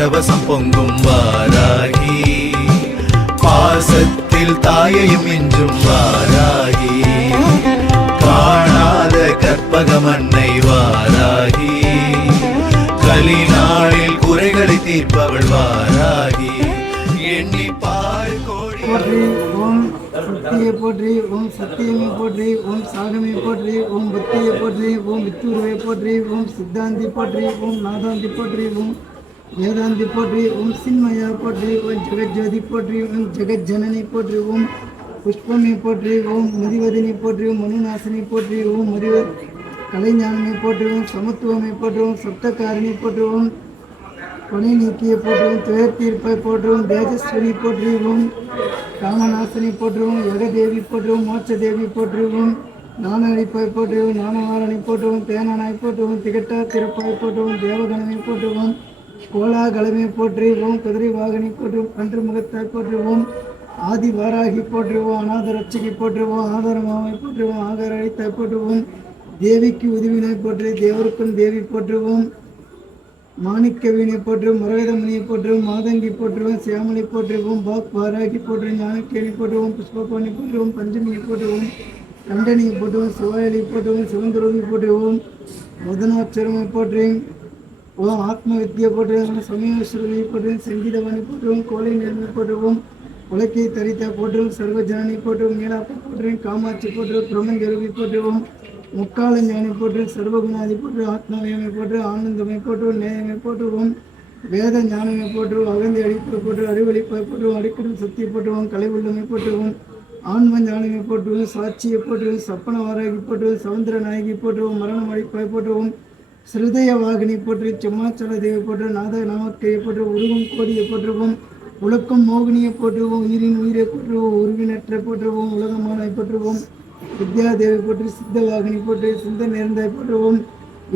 பரவசம் பொங்கும் வாராகி, பாசத்தில் தாயையும் மிஞ்சும் வாராகி, காணாத கற்பகமன்னை வாராகி, கலிநாளில் குறைகளை தீர்ப்பவள் வாராகி, எண்ணி பார் கோடி. போற்றி ஓம் சக்தியை போற்றி, ஓம் சத்தியமை போற்றி, ஓம் சாகமை போற்றி, ஓம் பக்தியை போற்றி, ஓம் வித்துருவை போற்றி, ஓம் சித்தாந்தி போற்றி, ஓம் நாதாந்தி போற்றி, ஓம் வேதாந்தி போற்றி, ஓம் சின்மயா போற்றி, ஓம் ஜெகஜோதி போற்றி, ஓம் ஜெகஜனனி போற்றி, ஓம் புஷ்பமை போற்றி, ஓம் மதிவதினி போற்றி, ஓம் மனுநாசினி போற்றி, ஓம் மதிவ கலைஞானமை போற்றி, ஓம் சமத்துவமை போற்றி, ஓம் சப்தகாரிணி போற்றி, ஓம் கொலை நீக்கிய போற்றுவோம், துயர் தீர்ப்பை போற்றுவோம், தேஜஸ்வரி போற்றுவோம், காமநாசனி போற்றுவோம், யகதேவி போற்றுவோம், மோட்சதேவி போற்றுவோம், நானழிப்பை போற்றுவோம், ஞானவாரணி போற்றுவோம், தேனானாய் போற்றுவோம், திகட்டா திறப்பாய் போற்றுவோம், தேவகணமை போற்றுவோம், கோலாகலமை போற்றுவோம், குதிரை வாகனி போற்றுவோம், கன்று முகத்தாய் போற்றுவோம், ஆதி வாராகி போற்றுவோம், அநாத ரட்சகி போற்றுவோம், ஆதாரமாவை போற்றுவோம், ஆகார அழித்தாய் போற்றுவோம், தேவிக்கு உதவினை போற்றி, தேவருக்கும் தேவி போற்றுவோம், மாணிக்கவினை போற்றுவோம், மரகதமணியை போற்றுவோம், மாதங்கி போற்றுவோம், சியாமலை போற்றுவோம், பாக் வாராகி போற்றுவோம், ஞானக்கேணி போற்றுவோம், புஷ்பபாணி போற்றுவோம், பஞ்சமியை போற்றுவோம், கண்டனியை போற்றுவோம், சிவாயலை போற்றுவோம், சிவந்துருவி போற்றுவோம், முதனாட்சரமை போற்றுவோம், ஓம் ஆத்ம வித்தியை போற்றுவோம், சமயஸ்வரவியை போற்றுவோம், சங்கீதவாணி போற்றுவோம், கோலை நேர்மை போற்றுவோம், உலக்கை தரித்தா போற்றுவோம், சர்வஜனனி போற்றுவோம், மீனாப்பை போற்றுவோம், காமாட்சி போற்றுவோம், பிரம்மஞ்சருவி போற்றுவோம், முக்கால ஞானி போற்று, சர்வகுணாதி போற்று, ஆத்மவயமை போற்று, ஆனந்தமை போற்று, நேயமை போற்றுவோம், வேத ஞானமை போற்றுவோம், அகந்தை அடிப்பை போற்று, அறிவழிப்பை போற்றுவோம், அடிக்கடும் சக்தியை போற்றுவோம், கலை உள்ளமை போற்றுவோம், ஆன்ம ஞானமை போற்றுவோம், சாட்சியை போற்றுவோம், சப்பன வாராகி போற்றுவோம், சவுந்தர நாயகி போற்றுவோம், மரணம் அடிப்பை போற்றுவோம், சிறுதய வாகினி போற்று, செம்மாச்சல தேவி போற்று, நாத நாமக்கையை போற்று, உருவம் கோடியை போற்றுவோம், உலக்கம் மோகினியை போற்றுவோம், உயிரின் உயிரை போற்றுவோம், உருவினற்றை போற்றுவோம், உலகமானாய் போற்றுவோம், வித்யாதேவி போற்று, சித்தவாகினி போற்று, சிந்த நேர்ந்தாய் போற்றுவோம்,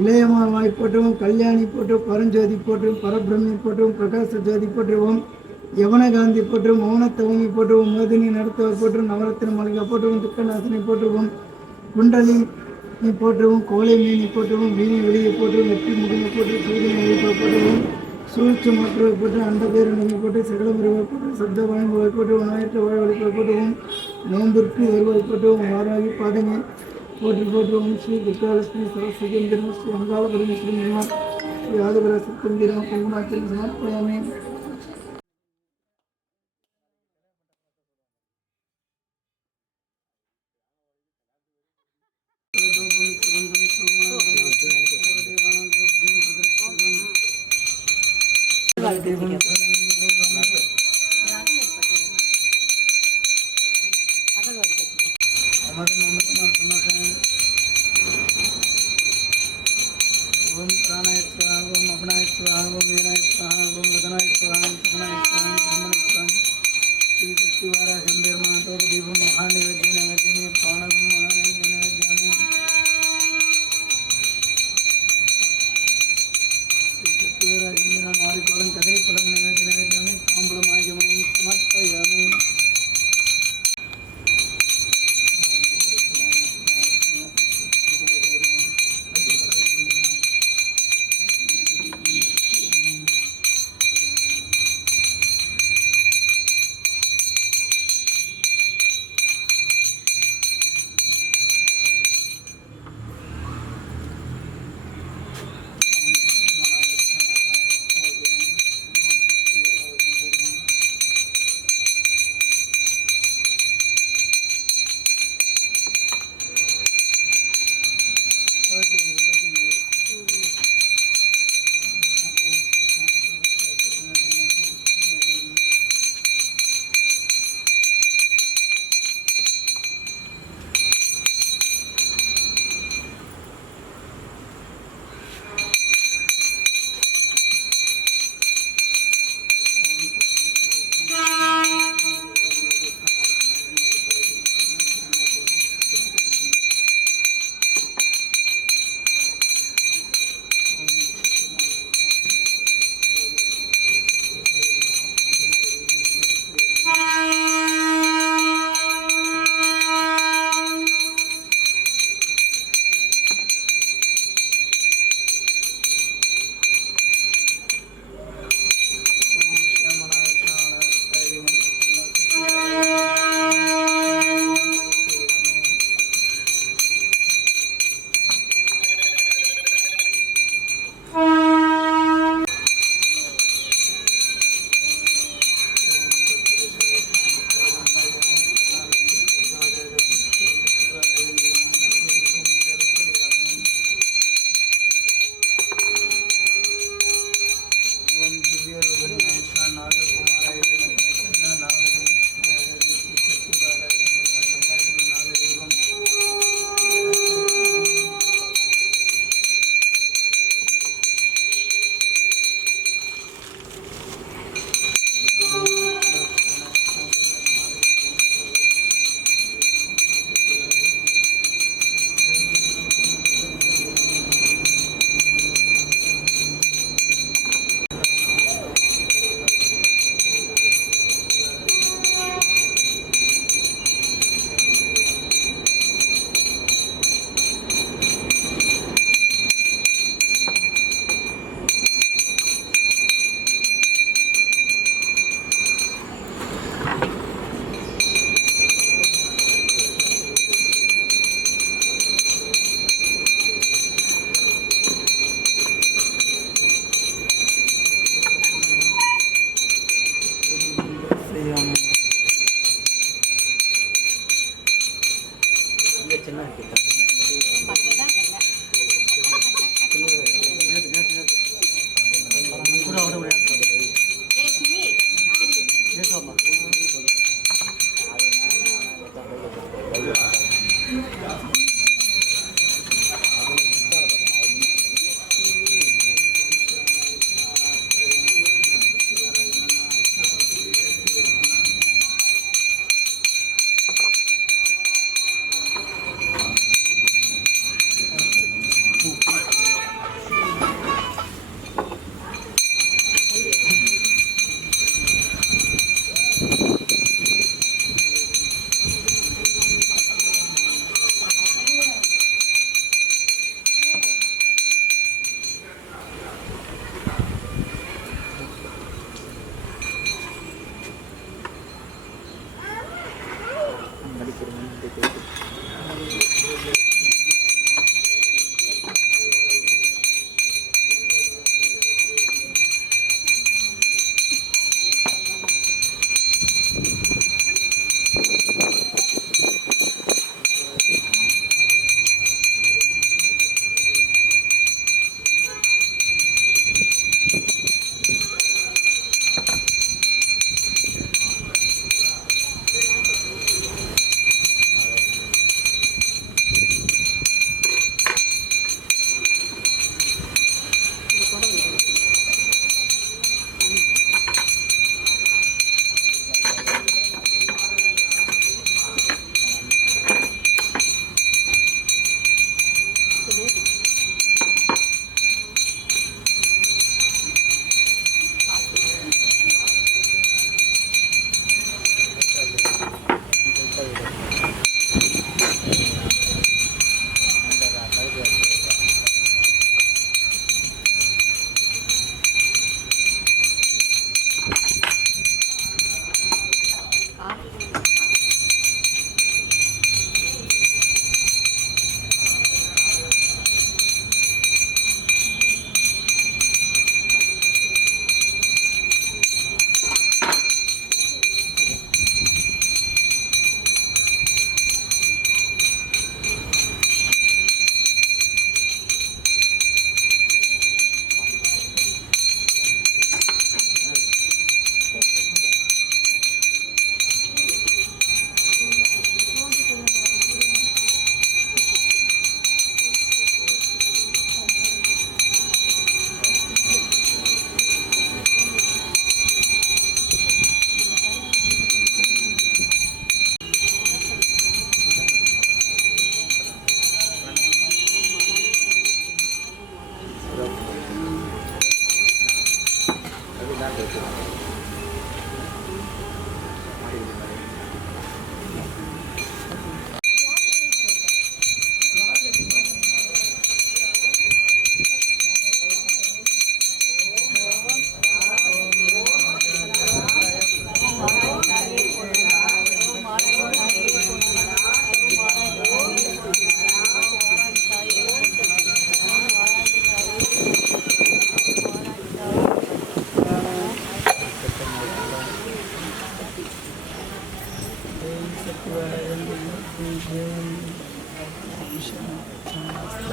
இளையமாவாய் போற்றுவோம், கல்யாணி போற்றுவோம், பரஞ்சோதி போற்றுவோம், பரபிரம்மி போற்றுவோம், பிரகாச ஜோதி போற்றுவோம், யவனகாந்தி போற்றுவோம், மௌனத்தவமி போற்றுவோம், மோதினி நடத்துவர் போற்றுவோம், நவரத்தின மாளிகா போற்றுவோம், துக்கநாசனை போற்றுவோம், குண்டலி நீ போற்றுவோம், கோலை மீனி போற்றுவோம், வீணி வெளியை போற்றுவோம், வெற்றி முகமை போற்று, சூரியனை வெளிப்பை போற்றுவோம், சூழ்ச்சி மாற்றுவை போட்டு, அண்ட பேர் நன்மை போட்டு, சகல முறைவை போட்டு, சப்த வழங்குவை போட்டு, நாயற்ற வாழ்வழிப்பை போட்டுவோம், நோம்பிற்கு வருவாய் போட்டுவோம், வாராகி பாதங்க போற்றி போற்றுவோம், ஸ்ரீ துர்காலட்சுமி சரஸ்வதீந்திரம், ஸ்ரீ அங்காள பரமேஸ்வரி நிர்மா, ஸ்ரீ ஆதிபர சத்தந்திரம், குங்குமாச்சலம் சமர்ப்பயாமி.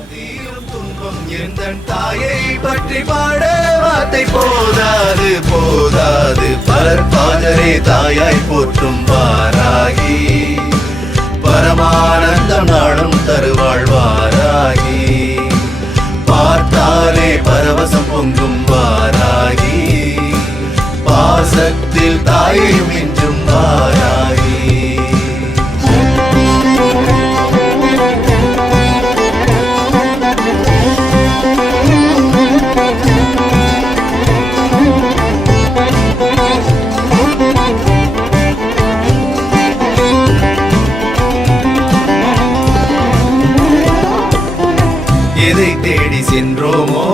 தீரும் துன்பம் எந்தன் தாயை பற்றி பாட வார்த்தை போதாது போதாது பலர் பாதரே தாயாய் போற்றும் வாராகி பரமானந்தம் நாளும் தருவாள் வாராகி பார்த்தாலே பரவசம் பொங்கும் வாராகி பாசத்தில் தாயையும் இன்றும் வாராகி எதை தேடி சென்றோமோ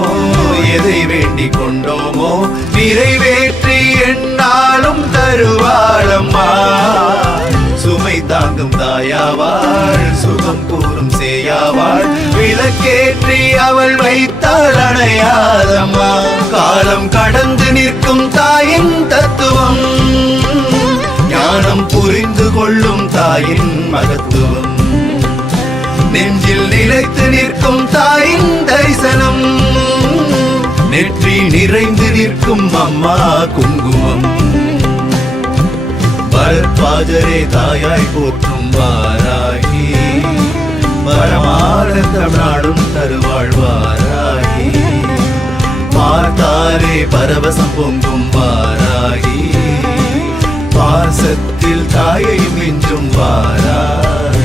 எதை வேண்டிக் கொண்டோமோ நிறைவேற்றி என்னாலும் தருவாளம்மா சுமை தாங்கும் தாயாவாள் சுகம் கூறும் சேயாவாள் விளக்கேற்றி அவள் வைத்தாள் அணையாதம்மா காலம் கடந்து நிற்கும் தாயின் தத்துவம் ஞானம் புரிந்து கொள்ளும் தாயின் மகத்துவம் நெஞ்சில் நிலைத்து நிற்கும் தாயின் தரிசனம், நெற்றி நிறைந்து நிற்கும் அம்மா குங்குமம். பரத்வாஜரே தாயாய் போற்றும் வாராகி, பரமானந்தம் நாடும் தருவாழ்வாராகி, பார்த்தாலே பரவசம் பொங்கும் வாராகி, பாசத்தில் தாயை மிஞ்சும் வாராகி.